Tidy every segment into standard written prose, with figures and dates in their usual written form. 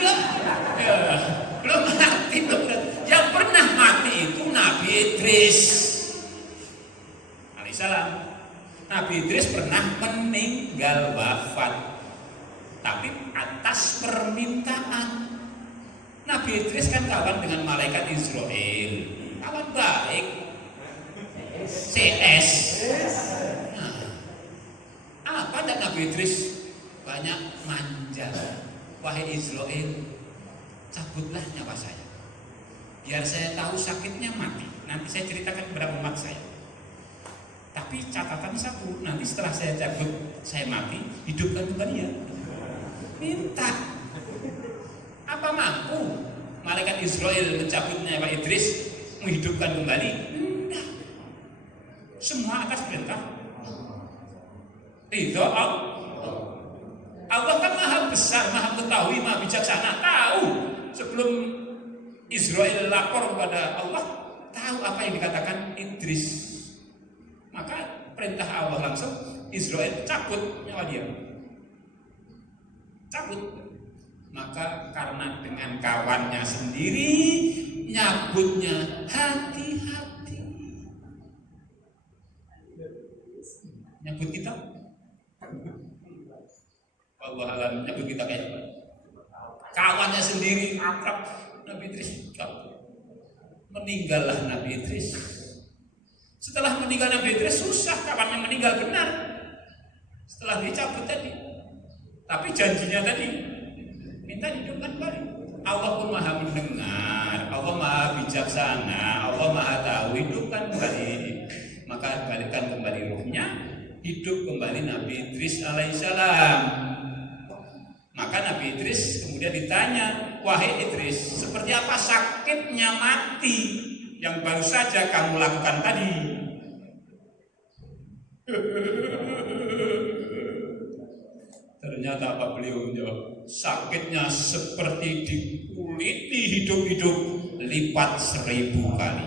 loh. Ya, belum mati loh. Yang pernah mati itu Nabi Idris alaihissalam. Nabi Idris pernah meninggal wafat, tapi atas permintaan. Nabi Idris kan kawan dengan malaikat Israel, kawan baik, CS. Nah, apa dan Nabi Idris banyak manja. Wahai Israel, cabutlah nyawa saya, biar saya tahu sakitnya mati. Nanti saya ceritakan kepada umat saya. Tapi catatan satu, nanti setelah saya cabut, saya mati, hidupkan kembali ya. Minta. Apa mampu malaikat Israel mencabut nyawa Idris, menghidupkan kembali? Enggak. Semua atas perintah ridho Allah. Allah kan maha besar, maha mengetahui, maha bijaksana. Tahu sebelum Israel lapor kepada Allah, tahu apa yang dikatakan Idris. Maka perintah Allah langsung, Israel cabut nyawa dia. Cabut. Maka karena dengan kawannya sendiri, nyabutnya hati-hati. Nyabut kita? Allah alam, nyabut kita kayak apa? Kawannya sendiri akrab. Nabi Idris cabut. Meninggallah Nabi Idris. Setelah meninggal Nabi Idris, susah kawannya meninggal benar. Setelah dicabut tadi. Tapi janjinya tadi minta hidupkan kembali. Allah pun maha mendengar, Allah maha bijaksana, Allah maha tahu, hidupkan kembali. Maka balikkan kembali ruhnya, hidup kembali Nabi Idris alaihissalam. Maka Nabi Idris kemudian ditanya, wahai Idris, seperti apa sakitnya mati yang baru saja kamu lakukan tadi? Ternyata apa beliau menjawab, sakitnya seperti dikuliti hidup-hidup lipat 1000 kali.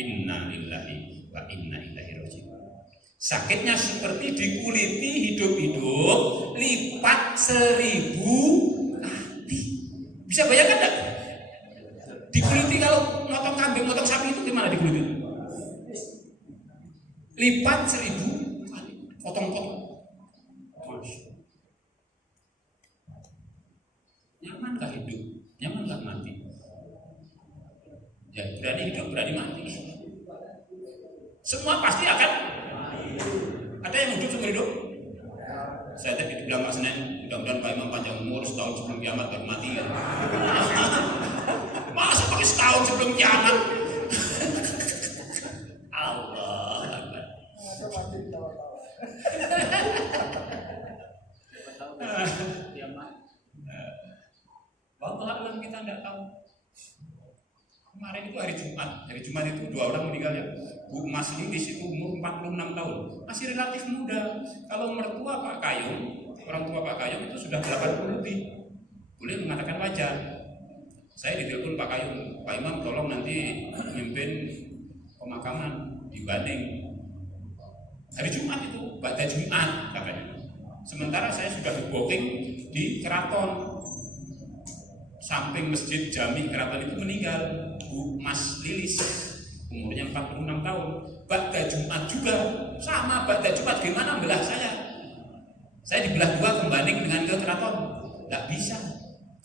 Inna lillahi wa inna ilaihi raji'un. Sakitnya seperti dikuliti hidup-hidup lipat 1000 kali. Bisa bayangkan enggak? Dikuliti kalau motong kambing, motong sapi itu gimana dikuliti? Lipat 1000 kali. Potong-potong. Nyamankah hidup? Nyamankah mati? Ya, berani hidup, berani mati. Semua pasti akan. Ada yang hidup seumur hidup? Saya tadi bilang Mas Senin, mudah-mudahan Pak Imam panjang umur setahun sebelum kiamat baru mati ya. Masa pakai setahun sebelum kiamat? Allah. Wallah kita tidak tahu. Kemarin itu hari Jumat itu 2 orang meninggal ya. Bu Mas Lilis itu umur 46 tahun, masih relatif muda. Kalau mertua Pak Kayum, orang tua Pak Kayum itu sudah 80 lebih. Boleh mengatakan wajar. Saya ditelepon Pak Kayum, Pak Imam tolong nanti memimpin pemakaman di Banding. Hari Jumat itu, pada Jumat katanya. Sementara saya sudah di booking di Keraton. Samping Masjid Jami Keraton itu meninggal Bu Mas Lilis, umurnya 46 tahun. Pada Jumat juga sama, pada Jumat gimana belah saya? Saya dibelah 2 kembali dengan ke Keraton. Tidak bisa,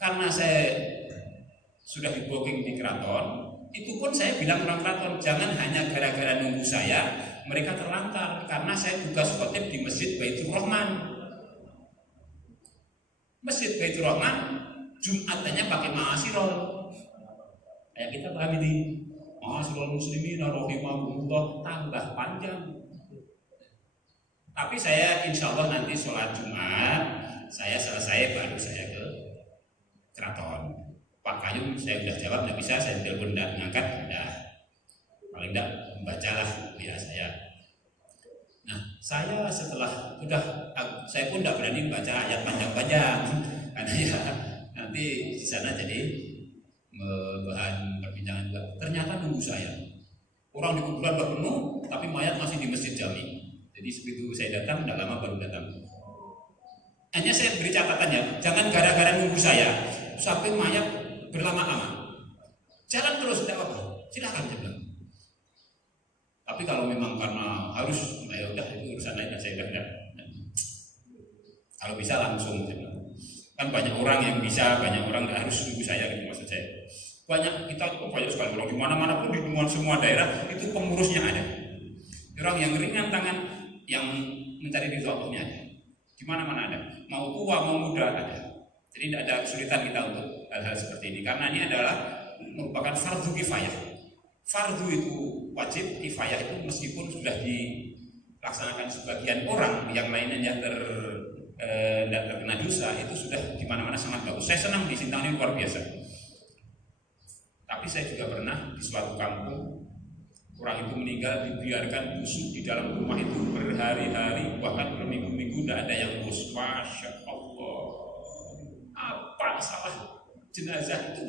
karena saya sudah di booking di Keraton. Itu pun saya bilang orang Keraton, jangan hanya gara-gara nunggu saya mereka terlantar, karena saya tugas khotib di Masjid Baitur Rahman. Masjid Baitur Rahman Jumatannya pakai ma'asirol. Kayak kita paham ini, ma'asirol muslimin rahimahumullah, tambah panjang. Tapi saya insya Allah nanti sholat Jumat saya selesai baru saya ke Keraton. Pak Kayum saya sudah jawab nggak bisa, saya telepon tidak ngangkat, udah paling tidak membacalah ya saya. Nah saya setelah saya pun tidak berani membaca ayat panjang-panjang karena ya nanti di sana jadi bahan perbincangan juga. Ternyata nunggu saya. Orang di kuburan sudah penuh, tapi mayat masih di Masjid Jami. Jadi begitu saya datang, tidak lama baru datang. Hanya saya beri catatannya, jangan gara-gara nunggu saya sampai mayat berlama-lama. Jalan terus tidak apa-apa, silakan saya bilang. Tapi kalau memang karena harus, ya udah itu urusan lain, saya bilang. Kalau bisa langsung, saya bilang. Kan banyak orang yang bisa, banyak orang nggak harus nunggu saya gitu maksud saya. Banyak kita banyak sekali orang di mana-mana pun di semua daerah itu pengurusnya ada. Orang yang ringan tangan, yang mencari ridho Allahnya ada. Di mana-mana ada, mau tua mau muda ada. Jadi tidak ada kesulitan kita untuk hal-hal seperti ini karena ini adalah merupakan fardu kifayah. Fardu itu wajib, kifayah itu meskipun sudah dilaksanakan sebagian orang, yang lainnya yang tidak terkena dosa, itu sudah di mana-mana sangat bagus. Saya senang di Sintang ini luar biasa. Tapi saya juga pernah di suatu kampung, orang itu meninggal dibiarkan busuk di dalam rumah itu berhari-hari, bahkan berminggu-minggu tidak ada yang ngurus. Masya Allah, apa salah jenazah itu?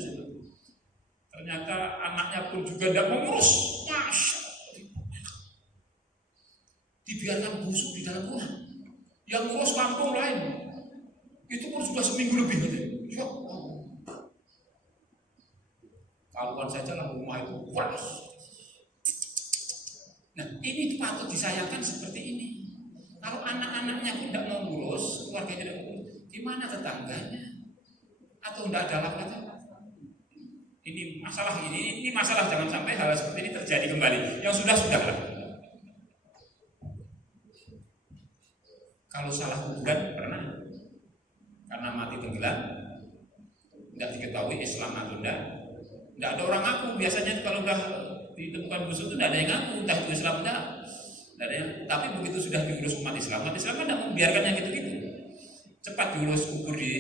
Ternyata anaknya pun juga tidak mengurus. Masya Allah, dibiarkan busuk di dalam rumah. Yang ngurus kampung lain, itu pun sudah seminggu lebih. Ya Allah, kaluan saja lah rumah itu keras. Nah, ini patut disayangkan seperti ini. Kalau anak-anaknya tidak mau ngurus, keluarganya tidak mau ngurus, gimana tetangganya? Atau tidak ada laki-laki? Ini masalah, jangan sampai hal seperti ini terjadi kembali. Yang sudah lah. Kalau salah kuburan pernah, karena mati tenggelam, tidak diketahui Islam atau tidak ada orang ngaku. Biasanya kalau sudah ditemukan busuk itu tidak ada yang ngaku, entah itu Islam tidak ada yang. Tapi begitu sudah diurus umat Islam kan tidak membiarkan yang gitu-gitu. Cepat diurus kubur di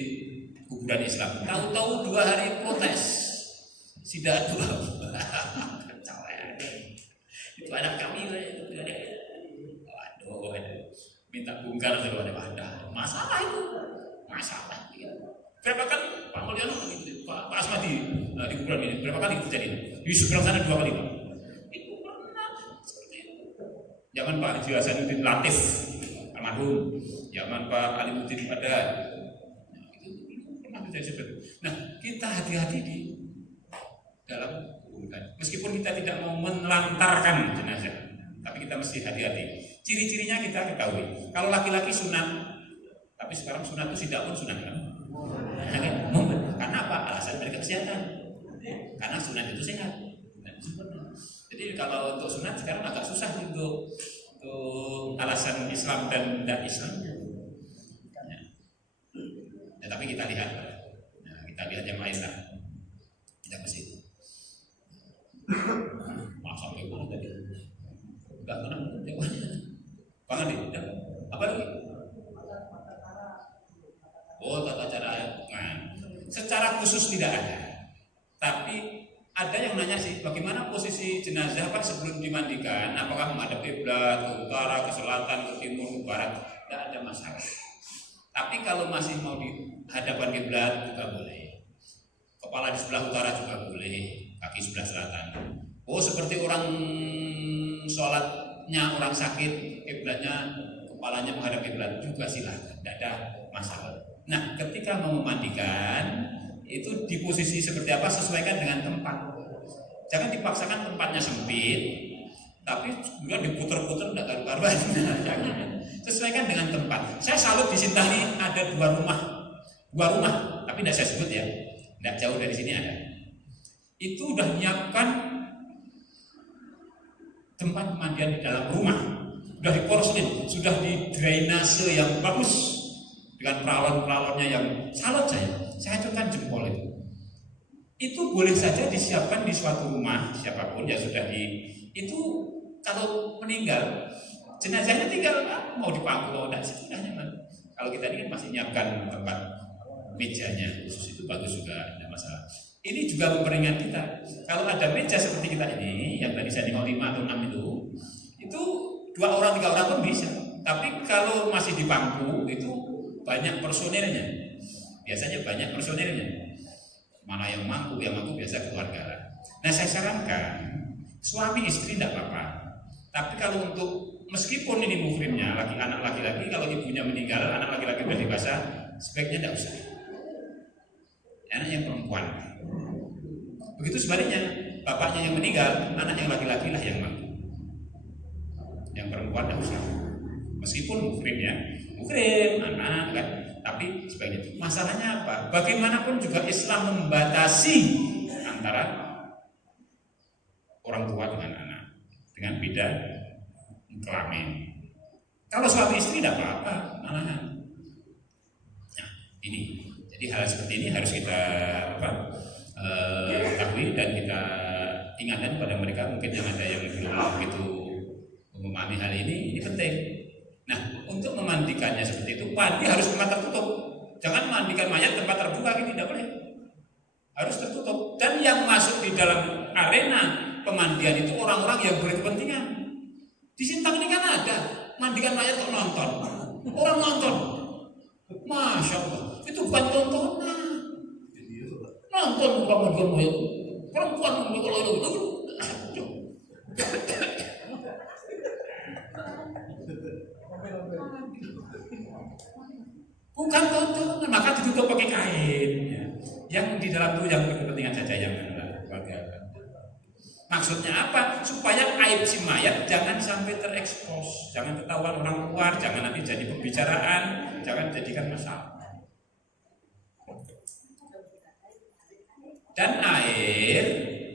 kuburan Islam. Tahu-tahu 2 hari protes, sidak dua. Itu anak kami, waduh, minta bongkar selalu ada masalah itu, masalah. Ya. Berapa kali Pak Mulyono, Pak Asmadi di kuburan ini, berapa kali itu terjadi? Di seberang sana 2 kali Pak. Zaman Pak Haji Hasanuddin Latif almarhum, zaman Pak Alimuddin Pada, itu pernah terjadi seperti itu. Nah, kita hati-hati di dalam kuburan. Meskipun kita tidak mau menelantarkan jenazah, tapi kita mesti hati-hati. Ciri-cirinya kita ketahui. Kalau laki-laki sunat, tapi sekarang sunat itu tidak pun sunat kan? Karena apa? Alasan mereka kesehatan. Karena sunat itu sehat. Jadi kalau untuk sunat sekarang agak susah untuk alasan Islam dan tidak Islamnya. Ya, tapi kita lihat, kita lihat yang lain lah. Kita ke situ. Sampai mana tadi? Enggak pernah jawabannya. Pangan nih, apa lagi? Oh, tata cara. Nah, secara khusus tidak ada. Tapi ada yang nanya sih, bagaimana posisi jenazah Pak sebelum dimandikan? Apakah menghadap kiblat, ke utara, ke selatan, ke timur, ke barat? Tidak ada masalah. Tapi kalau masih mau di hadapan kiblat juga boleh. Kepala di sebelah utara juga boleh, kaki sebelah selatan. Oh, seperti orang sholatnya orang sakit, kiblatnya kepalanya menghadap kiblat juga silakan, tidak ada masalah. Nah, ketika mau memandikan itu di posisi seperti apa sesuaikan dengan tempat. Jangan dipaksakan tempatnya sempit, tapi juga diputer-puter tidak karu-karuan. Jangan. Sesuaikan dengan tempat. Saya salut di Sintang ini ada 2 rumah, tapi tidak saya sebut ya, tidak jauh dari sini ada. Itu udah menyiapkan tempat pemandian di dalam rumah, sudah diporselin, sudah di drainase yang bagus dengan peralon-peralonnya yang salut saya acungkan jempol itu. Itu boleh saja disiapkan di suatu rumah siapapun yang sudah itu kalau meninggal jenazahnya tinggal mau dipangku mau tidak sudah nyaman. Kalau kita ini kan masih menyiapkan tempat mejanya khusus itu bagus juga, tidak masalah. Ini juga memperingat kita. Kalau ada meja seperti kita ini yang tadi saya nengok 5 atau 6 itu 2 orang 3 orang pun bisa. Tapi kalau masih di pangku itu banyak personilnya. Biasanya banyak personilnya. Mana yang mampu biasa keluarga. Nah, saya sarankan suami istri tidak apa-apa. Tapi kalau untuk meskipun ini muhrimnya anak laki-laki, kalau ibunya meninggal, anak laki-laki udah dewasa, sebaiknya tidak usah. Anak yang perempuan. Begitu sebaliknya, bapaknya yang meninggal, anak yang laki-laki lah yang mati. Yang perempuan tidak usah. Meskipun muhrim ya, muhrim anak kan, tapi sebaiknya. Masalahnya apa? Bagaimanapun juga Islam membatasi antara orang tua dengan anak, dengan beda kelamin. Kalau suami istri tidak apa-apa, malahan. Nah, ini. Jadi hal seperti ini harus kita ketahui dan kita ingatkan pada mereka. Mungkin yang ada yang belum begitu memahami hal ini penting. Nah, untuk memandikannya seperti itu, mandi harus tempat tertutup. Jangan mandikan mayat tempat terbuka, ini tidak boleh. Harus tertutup. Dan yang masuk di dalam arena pemandian itu orang-orang yang berkepentingan. Di Sintang ini kan ada mandikan mayat kok nonton. Orang nonton. Masya Allah. Itu bukan tontonan. Nonton bukan mandikan mayat. Perempuan kalau itu. Bukan tontonan, maka ditutup pakai kain. Yang di dalam itu yang berkepentingan saja yang keluarga. Maksudnya apa? Supaya aib si mayat jangan sampai terekspos, jangan ketahuan orang luar, jangan nanti jadi pembicaraan, jangan jadikan masalah. Dan air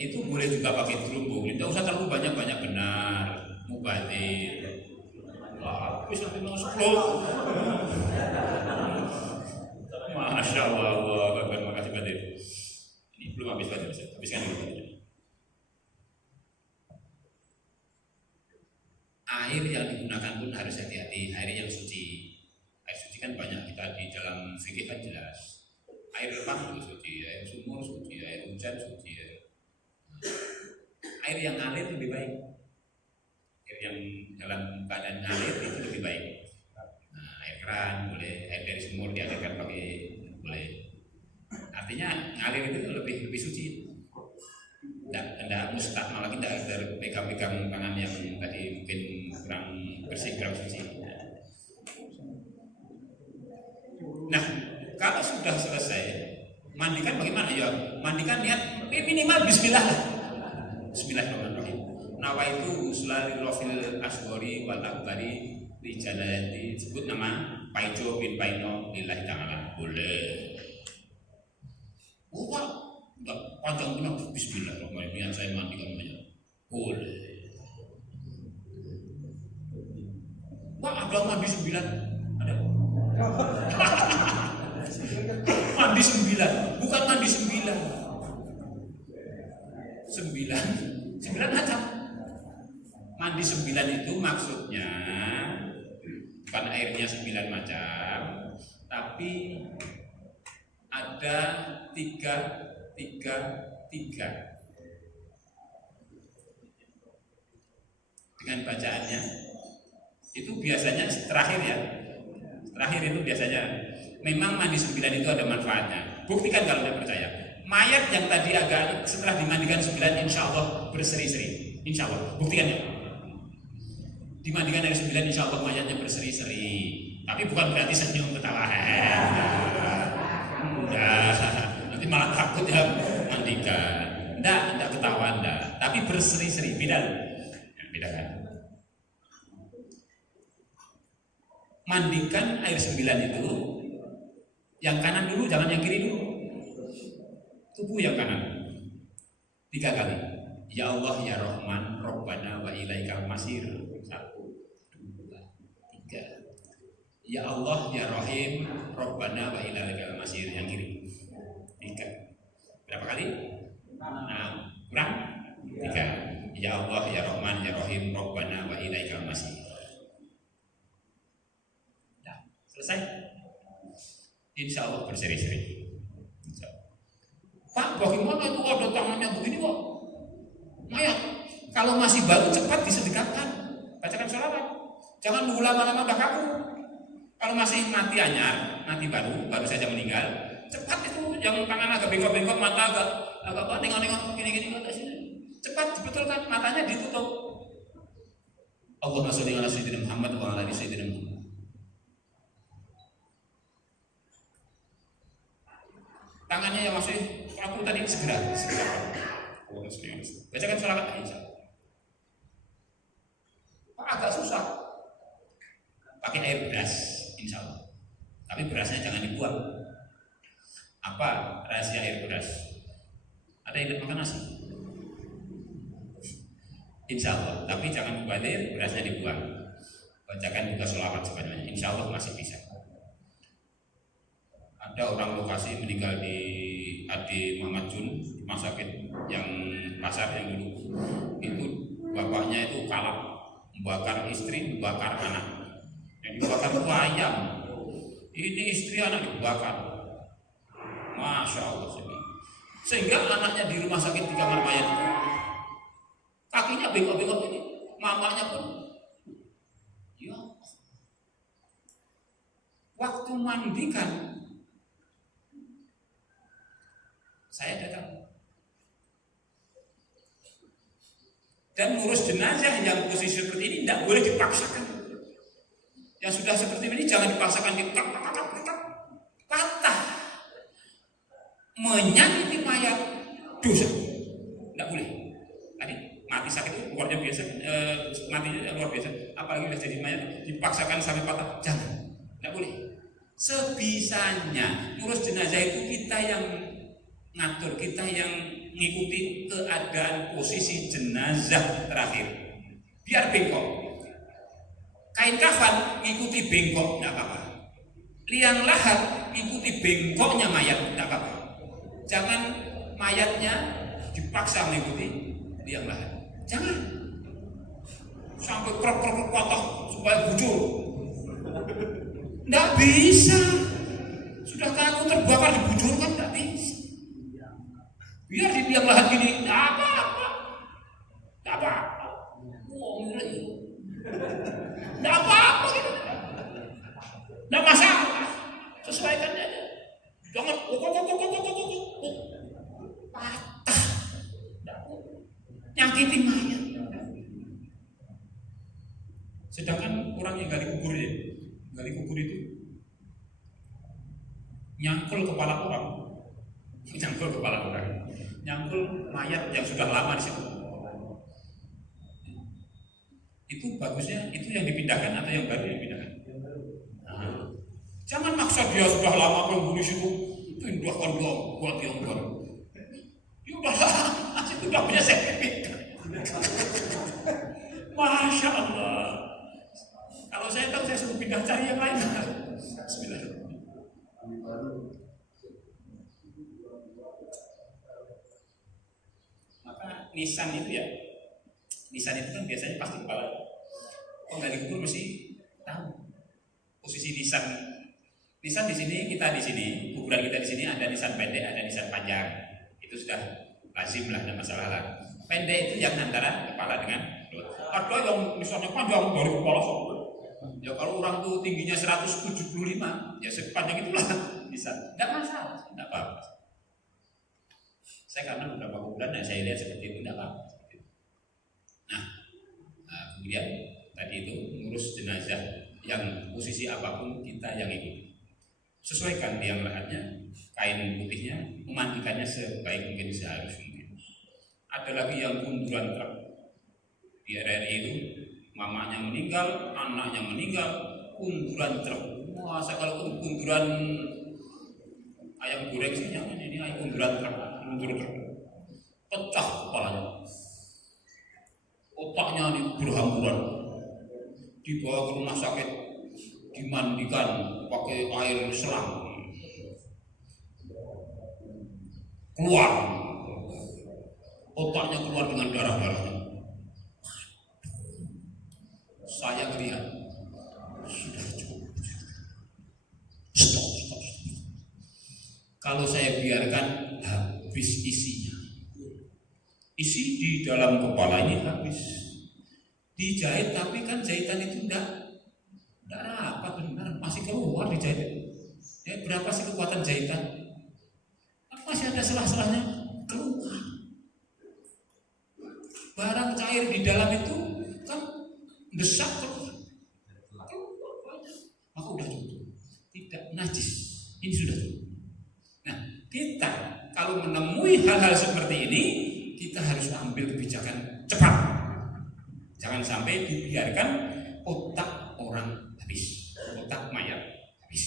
itu boleh juga pakai terumbung, tidak usah terlalu banyak benar, mubadir. Wah, bisa masuk loh. Masya Allah, terima kasih Badir. Ini belum habis Badir, habiskan dulu Badir. Air yang digunakan pun harus hati-hati, air yang suci. Air suci kan banyak kita di dalam fikih kan jelas. Air lemah itu suci, air sumur suci, air hujan suci. Air yang ngalir lebih baik. Air yang dalam keadaan ngalir itu lebih baik. Nah, air keran boleh, air dari sumur dialirkan pakai boleh. Artinya ngalir itu lebih suci. Tidak mustahil lagi, tidak pegang-pegang tangan yang tadi mungkin kurang bersih, kurang suci. Nah, kalau sudah selesai mandikan bagaimana? Ya mandikan niat minimal Bismillah lah. Bismillahirrahmanirrahim. Nawaitu uslali rofil asgori wal akbari di jalan disebut nama Paijo bin Paino lillahi ta'ala. Boleh. Wah, enggak panjang benar. Bismillahirrahmanirrahim. Saya mandikan banyak. Boleh. Wah, ada mandi 9. Ada. Mandi 9, bukan mandi 9. 9 macam. Mandi 9 itu maksudnya bukan airnya 9 macam, tapi ada 3 dengan bacaannya itu biasanya terakhir itu biasanya memang mandi 9 itu ada manfaatnya. Buktikan kalau tidak percaya. Mayat yang tadi agak setelah dimandikan 9 insya Allah berseri-seri, insya Allah. Buktikan ya. Dimandikan air 9 insya Allah mayatnya berseri-seri. Tapi bukan berarti senyum ketawa. Nanti malah takut ya mandikan. Tidak ketawa enggak. Tapi berseri-seri. Beda kan? Mandikan air 9 itu yang kanan dulu, jangan yang kiri dulu. Tubuh yang kanan 3 kali. Ya Allah ya Rahman Rabbana wa ilaikal masir. 1, 2, 3. Ya Allah ya Rahim Rabbana wa ilaikal masir. Yang kiri 3. Berapa kali? Nah, kurang 3. Ya Allah ya Rahman ya Rahim Rabbana wa ilaikal masir. Selesai? Insya Allah berseri-seri. Pak, bagaimana itu ada tangannya begini kok? Mayat, kalau masih baru cepat disedekahkan. Bacakan sholawat. Jangan nunggu lama-lama udah kaku. Kalau masih mati anyar, mati baru saja meninggal, cepat itu. Yang tangan agak bengkok-bengkok, mata agak nengok-nengok gini-gini atas sini. Cepat dibetulkan, matanya ditutup. Allahumma sholli ala sayyidina Muhammad wa ala ali sayyidina Muhammad. Tangannya yang masih aku tadi segera. Bacakan sholawat insya Allah. Agak susah. Pakai air beras, insya Allah. Tapi berasnya jangan dibuang. Apa rahasia air beras? Ada yang makan nasi? Insya Allah. Tapi jangan khawatir, berasnya dibuang. Bacakan juga sholawat sebanyak. Insya Allah masih bisa. Ada orang lokasi meninggal di Ade Muhammad Jun, rumah sakit yang pasar yang dulu. Itu bapaknya itu kalap, membakar istri, membakar anak. Yang dibakar itu ayam. Ini istri anak dibakar. Masya Allah. Sehingga anaknya di rumah sakit di kamar mayat itu kakinya bengkok-bengkok ini, mamanya pun. Ya. Waktu mandikan saya datang dan ngurus jenazah yang posisi seperti ini tidak boleh dipaksakan. Yang sudah seperti ini jangan dipaksakan, patah, menyakiti mayat dosa, tidak boleh. Tadi mati sakit itu luar biasa, matinya luar biasa. Apalagi sudah jadi mayat dipaksakan sampai patah, jangan, tidak boleh. Sebisanya ngurus jenazah itu kita yang ngatur, kita yang ngikuti keadaan posisi jenazah terakhir. Biar bengkok. Kain kafan ngikuti bengkok, tidak apa-apa. Liang lahat ngikuti bengkoknya mayat, tidak apa-apa. Jangan mayatnya dipaksa mengikuti liang lahat. Jangan. Sampai krok-krok potong supaya bujur. Tidak bisa. Sudah kaku terbakar dibujurkan, tidak bisa. Biar di liang lahat gini, tidak apa-apa. Tidak apa-apa. Tidak apa-apa gitu. Tidak masalah. Sesuaikan aja. Jangan patah. Nyakiti mayat. Sedangkan orang yang gali kubur itu nyangkul kepala orang. Nyangkul mayat yang sudah lama di situ. Itu bagusnya, itu yang dipindahkan atau yang baru yang dipindahkan? Nah, jangan maksa dia sudah lama penghuni situ, pindahkan dong buat yang baru. Ya udah lama, itu udah punya sertifikat. Masya Allah. Kalau saya tahu saya suruh pindah cari yang lain. Bismillahirrahmanirrahim. Maka nisan itu kan biasanya pasti kepala. Penggali kubur mesti tahu posisi nisan. Nisan di sini, kita di sini, kuburan kita di sini ada nisan pendek, ada nisan panjang. Itu sudah lazim lah, ada masalah lah. Pendek itu yang antara kepala dengan perut. Ada yang nisannya panjang dari kepala sampai. Ya kalau orang tuh tingginya 175, ya sepanjang itulah nisan. Tidak masalah, tidak apa-apa. Saya karena beberapa kuburan yang saya lihat seperti itu tidak apa-apa. Nah, kemudian tadi itu ngurus jenazah yang posisi apapun kita yang ikuti. Sesuaikan liang lahatnya, kain putihnya, memandikannya sebaik mungkin, seharus mungkin. Ada lagi yang kunduran truk di RRI itu, mamanya meninggal, anaknya meninggal, kunduran truk. Masa kalau kunduran ayam goreng sih jangan, ini ayam kunduran truk, pecah kepalanya. Otaknya di berhamburan, dibawa ke rumah sakit, dimandikan pakai air selang, keluar, otaknya keluar dengan darah-darahnya. Saya melihat sudah cukup. Stop. Kalau saya biarkan habis isinya. Isi di dalam kepala ini habis. Dijahit tapi kan jahitan itu enggak rapat benar, masih keluar dijahit. Ya, berapa sih kekuatan jahitan? Masih ada selah-selahnya keluar. Barang cair di dalam itu kan desak terus, maka udah cukup, tidak najis, ini sudah cukup. Nah, kita kalau menemui hal-hal seperti ini, kita harus ambil kebijakan cepat. Jangan sampai dibiarkan otak orang habis, otak mayat habis.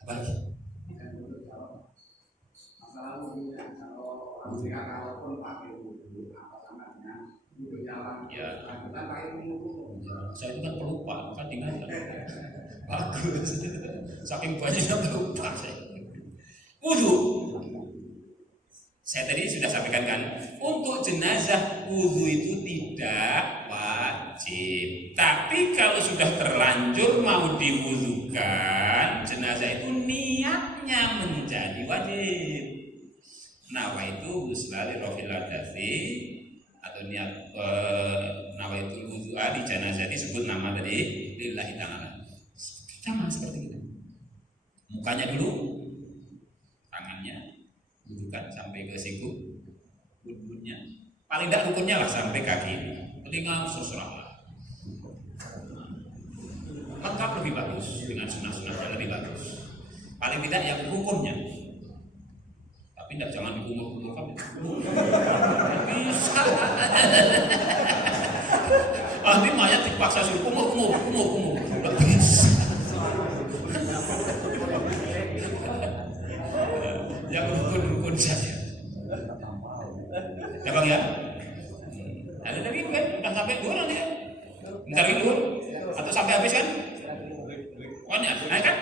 Apa lagi? Masalah umumnya kalau orang Sri kalaupun pakai wudhu apa namanya wudhu jalan, Ya, kita pakai wudhu. saya itu kan pelupa, kan tinggal bagus. Saking banyaknya pelupa saya. Wudhu, saya tadi sudah sampaikan kan, untuk jenazah wudhu itu tidak wajib. Tapi kalau sudah terlanjur mau diwudhukan, jenazah itu niatnya menjadi wajib. Nawaitu ghusla li rafil hadatsy atau niat nawaitu wudhu'a di janazah disebut nama tadi lillahi ta'ala. Sama seperti itu. Mukanya dulu, tangannya wudhukan sampai ke siku, wudhunya. Paling tidak rukunnya lah sampai kaki ini. Telinga seserah. Lengkap lebih bagus dengan sunnah-sunnahnya lebih bagus. Paling tidak yang rukunnya. Tapi tidak jangan dikumur-kumurkan. Bisa. Nanti mayat dipaksa suruh kumur. Tidak bisa. Yang rukun saja. Ya Bang ya? Ada lagi kan? Udah sampai dua nanti kan? Bentar lagi dulu. Atau sampai habis kan? Banyak, naik kan?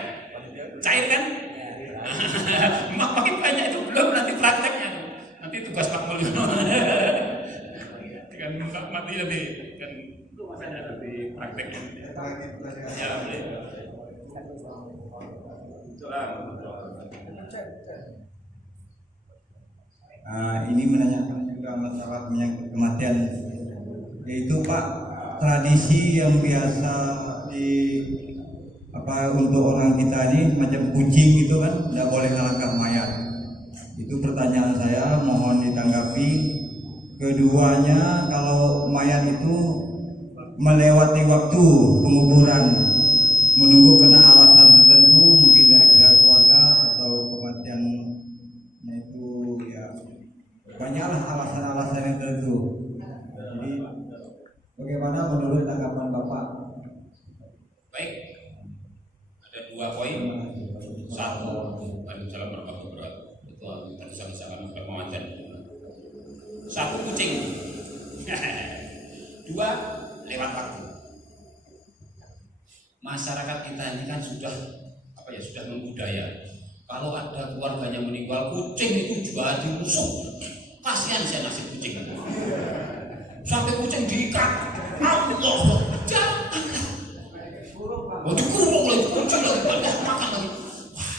Cair kan? Makin banyak itu belum nanti prakteknya. Nanti tugas Pak Mulyono. Kan mati nanti kan itu makanya nanti prakteknya. Ya boleh. Ini menanyakan juga masalah menyangkut kematian, yaitu Pak, tradisi yang biasa untuk orang kita ini macam kucing itu kan tidak boleh ngelangkah mayat. Itu pertanyaan saya, mohon ditanggapi. Keduanya, kalau mayat itu melewati waktu penguburan menunggu kena alasan tertentu, mungkin dari pihak keluarga atau kematiannya itu ya banyaklah alasan-alasan yang tertentu. Jadi bagaimana menurut tanggapan Bapak? Baik, ada dua poin. Satu, Waalaikumsalam warahmatullahi wabarakatuh. Betul, harus sama-sama bermanfaat. Satu, kucing. Dua, lewat waktu. Masyarakat kita ini kan sudah sudah membudaya. Kalau ada keluarganya meninggal, kucing itu jadi musuh. Kasihan saya nasib kucing. Sampai kucing diikat. Allah, jangan. Oh, dikurung lagi, kucing lagi, banyak makan lagi. Wah,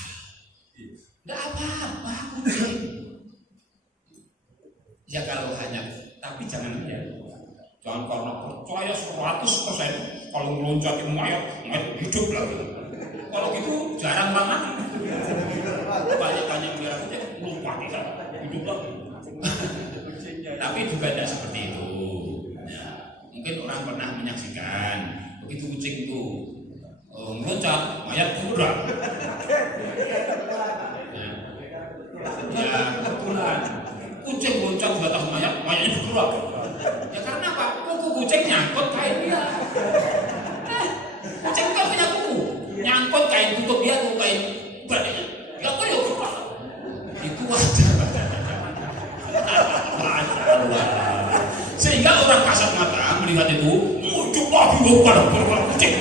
tidak apa-apa kucing. Ya kalau hanya, tapi jangan karena percaya 100% kalau meloncatin mayat hidup lagi. Kalau gitu jarang banget. Banyak biar kucing lupa kita hidup lagi. Tapi juga tidak seperti itu. Ya, mungkin orang pernah menyaksikan begitu kucing itu meloncat, mayat bergerak. Ya kebetulan kucing meloncat di atas mayatnya bergerak. Ya karena apa? Kuku kucing nyangkut kain dia. Kucing kan punya kuku, nyangkut kain tutup dia tuh kain badannya. Ya kok ya bergerak. Itu wajar. Sehingga orang kasat mata melihat itu muncul lagi pada bergerak kucing.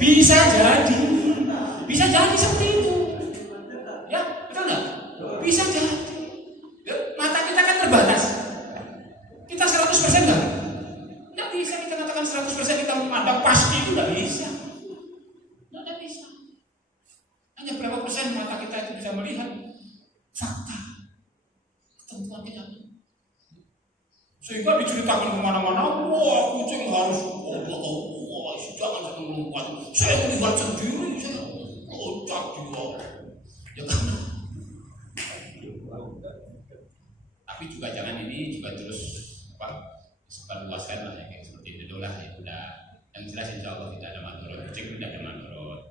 Bisa jadi seperti itu. Ya, betul nggak? Bisa jadi. Ya, mata kita kan terbatas. Kita 100% nggak? Nggak bisa kita katakan 100% kita memandang pasti itu nggak bisa. Nggak bisa. Hanya berapa persen mata kita itu bisa melihat fakta ketentuan kita. Sehingga diceritakan kemana-mana, wah kucing harus, jangan satu melompat. Saya melihat sendiri, saya loncat juga. Ya, tapi juga jangan ini juga terus sebarluaskan lah ya, kayak seperti itu lah ya udah. Yang jelas insya Allah tidak ada madorot, kucing tidak ada madorot.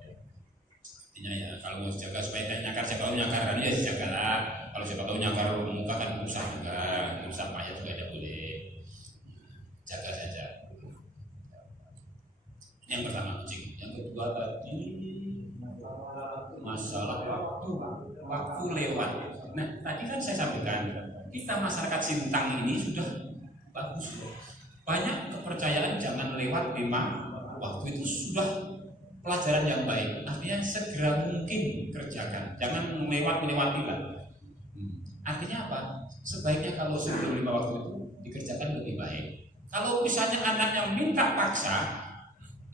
Artinya ya kalau mau jaga supaya tidak nyakar, siapa tahu nyakar ya dijagalah. Kalau siapa tahu nyakar muka kan rusak juga, rusak payah juga tidak boleh. Jaga saja. Yang pertama kucing, yang kedua tadi masalah waktu lewat. Nah tadi kan saya sampaikan kita masyarakat Sintang ini sudah bagus loh. Banyak kepercayaan jangan lewat lima waktu itu sudah pelajaran yang baik. Artinya segera mungkin kerjakan, jangan melewati lah. Artinya apa? Sebaiknya kalau sebelum lima waktu itu dikerjakan lebih baik. Kalau misalnya anak yang minta paksa,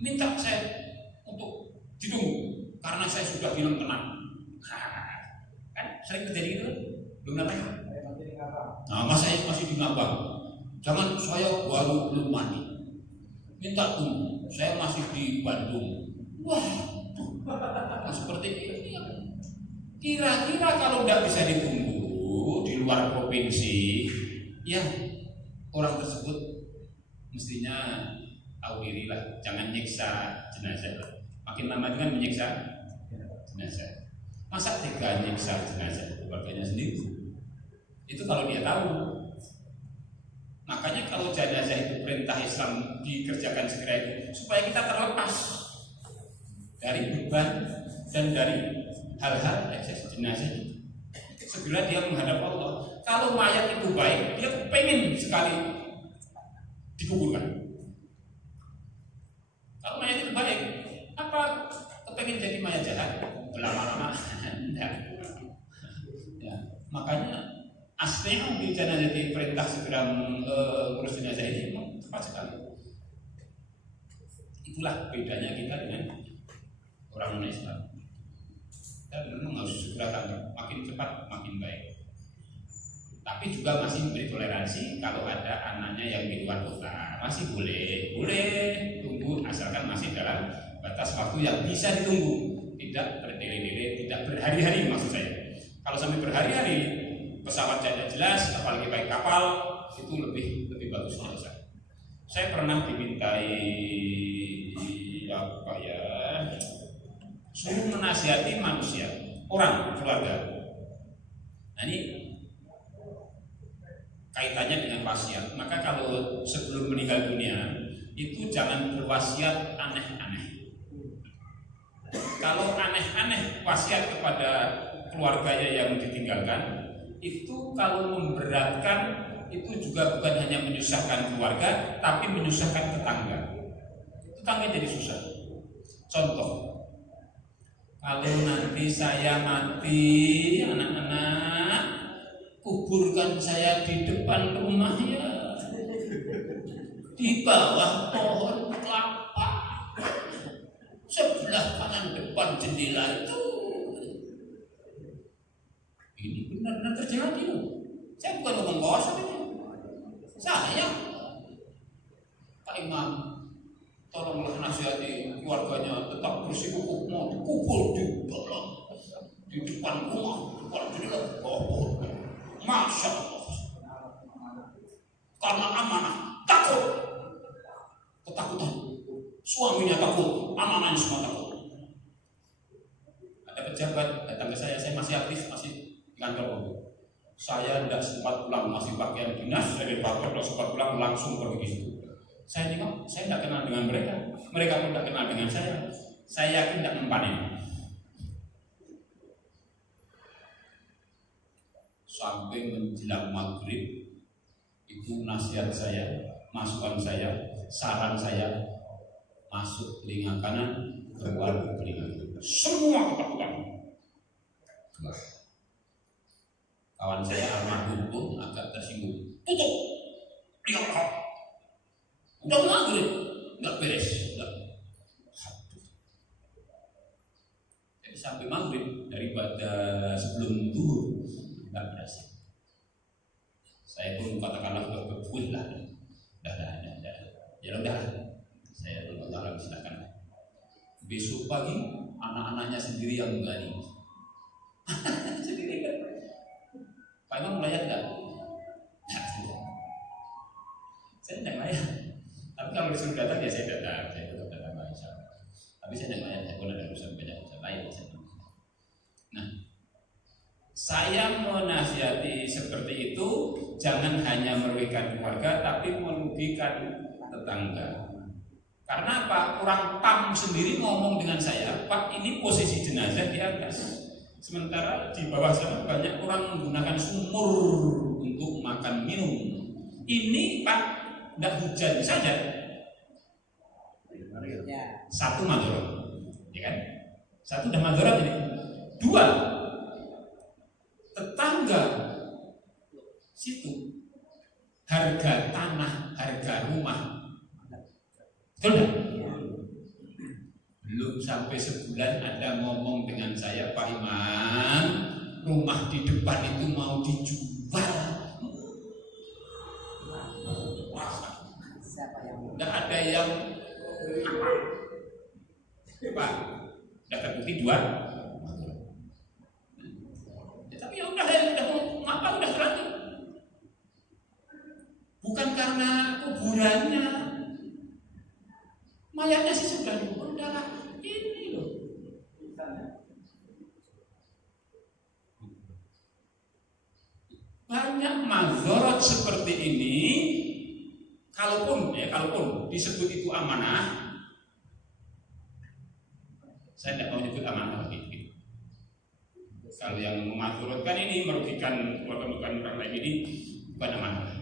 minta saya untuk ditunggu karena saya sudah bilang tenang, kan sering terjadi itu, belum pernah. Nah, masih di Ngabang. Jangan saya baru belum mandi, minta tunggu. Saya masih di Bandung. Wah, nah, seperti ini. Kira-kira kalau tidak bisa ditunggu di luar provinsi, ya orang tersebut mestinya tahu diri lah, jangan nyiksa jenazah. Makin lama dengan menyiksa jenazah. Masa tega nyiksa jenazah keluarganya sendiri? Itu kalau dia tahu. Makanya kalau jenazah itu perintah Islam dikerjakan segera itu supaya kita terlepas dari beban dan dari hal-hal ekses jenazah itu. Segera dia menghadap Allah. Kalau mayat itu baik, dia pengen sekali dikuburkan. Kalau mayat itu baik, apa kepengen jadi mayat jahat? Lama-lama tidak. Ya, makanya aslinya di jenazah di perintah segera mengurus jenazah ini memang cepat sekali. Itulah bedanya kita dengan orang non-Islam. Kita memang harus segera tangkap, makin cepat makin baik. Tapi juga masih memberi toleransi kalau ada anaknya yang di luar kota, masih boleh tunggu asalkan masih dalam batas waktu yang bisa ditunggu, tidak bertele-tele, tidak berhari-hari maksud saya. Kalau sampai berhari-hari pesawat tidak jelas, apalagi pakai kapal, itu lebih bagus menurut saya. Saya pernah dimintai apa ya, suruh menasihati manusia, orang keluarga. Nah ini kaitannya dengan wasiat. Maka kalau sebelum meninggal dunia itu jangan berwasiat aneh-aneh. Kalau aneh-aneh wasiat kepada keluarganya yang ditinggalkan, itu kalau memberatkan itu juga bukan hanya menyusahkan keluarga, tapi menyusahkan tetangga. Tetangga jadi susah. Contoh, kalau nanti saya mati, anak-anak, kuburkan saya di depan rumah ya, di bawah pohon kelapa, sebelah kanan depan jendela itu. Ini benar-benar terjadi loh. Saya bukan ngomong kosong ini. Saya, Pak Imam, tolonglah nasihati keluarganya tetap bersikukuh, mau dikubur di dalam, di depan rumah, depan jendela, bawah. Masya Allah. Karena amanah, takut, ketakutan. Suaminya takut, amanahnya semua takut. Ada pejabat datang ke saya masih aktif, masih di kantor. Saya tidak sempat pulang, masih pakaian dinas, saya di kantor tidak sempat pulang, langsung pergi ke situ. Saya tengok, saya tidak kenal dengan mereka, mereka pun tidak kenal dengan saya. Saya yakin tidak mempanen. Sampai menjelang maghrib, itu nasihat saya, masukan saya, saran saya masuk telinga kanan, keluar telinga kiri. Semua ketakutan. Kawan saya almarhum pun agak tersinggung. Tutup, lihat kau. Udah maghrib, nggak beres. Jadi sampai maghrib daripada sebelum zuhur nggak berhasil. Saya pun katakanlah berkebuih lah. Dah. Ya udah. Saya Allah silakan. Besok pagi anak-anaknya sendiri yang menggali. Jadi ribet. Pak Imam melayat enggak? Saya tidak layak. Tapi kalau disuruh datang ya saya datang, saya tetap datang Pak Insya Allah. Tapi saya tidak layak, saya pun ada urusan banyak urusan lain. Nah, saya menasihati seperti itu, jangan hanya merugikan keluarga, tapi merugikan tetangga. Karena apa? Orang PAM sendiri ngomong dengan saya, Pak, ini posisi jenazah di atas, sementara di bawah sana banyak orang menggunakan sumur untuk makan minum. Ini Pak, tidak hujan saja, satu madorot, ya kan? Satu udah madorot ini. Dua, tetangga situ harga tanah, harga rumah, betul nggak? Belum sampai sebulan ada ngomong dengan saya, Pak Imam, rumah di depan itu mau dijual. Nggak ada yang Pak, dapat bukti dua. Ya, tapi ya udah mau apa, udah terlanjur. Bukan karena kuburannya, mayatnya sih sudah dikubur, udahlah. Ini loh. Banyak mazorot seperti ini. Kalaupun disebut itu amanah, saya tidak mau nyebut amanah lagi. Kalau yang memazorotkan ini merugikan keluarga orang lain ini bukan amanah.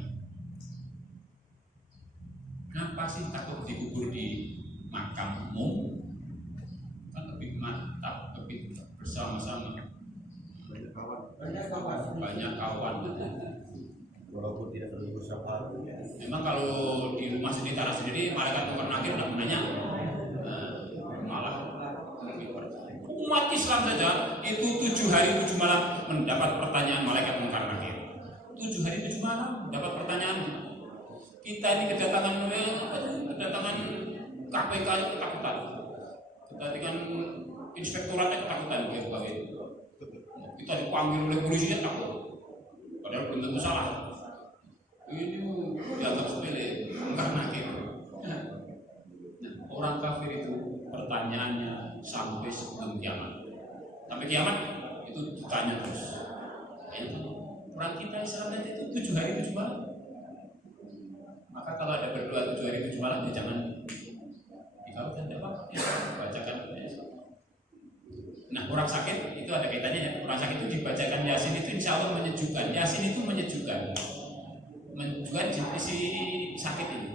Kenapa sih takut dikubur di makam umum? Kan lebih mantap, lebih bersama-sama. Banyak kawan. Walaupun tidak perlu bersama. Memang kalau di rumah sendiri, tanah sendiri, malaikat tukar nakir tidak menanya. Malah umat Islam saja itu 7 hari 7 malam mendapat pertanyaan malaikat mungkar nakir. 7 hari 7 malam mendapat pertanyaan. Kita ini kedatangan KPK ketakutan. Kedatangan inspektoratnya ketakutan, kita dipanggil oleh polisi takut. Padahal belum tentu salah. Ini dianggap sepele, mungkar nakir. Nah, orang kafir itu pertanyaannya sampai sebelum kiamat. Sampai kiamat itu ditanya terus. Orang kita Islam itu 7 hari 7 malam. Maka kalau ada berdoa 7 hari 7 malam, ya jangan dikaukan, tidak apa-apa, ya, bacakan. Nah, orang sakit itu ada kaitannya ya. Orang sakit itu dibacakan Yasin itu insya Allah menyejukkan. Yasin itu menyejukkan si sakit ini,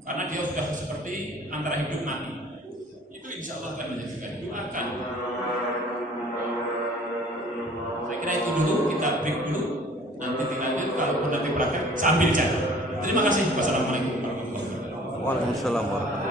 karena dia sudah seperti antara hidup mati. Itu insya Allah akan menyejukkan. Doakan. Saya kira itu dulu, kita break dulu. Nanti dilanjut, kalaupun nanti praktek sambil jalan. Terima kasih. Wassalamualaikum warahmatullahi wabarakatuh. Waalaikumsalam warahmatullahi wabarakatuh.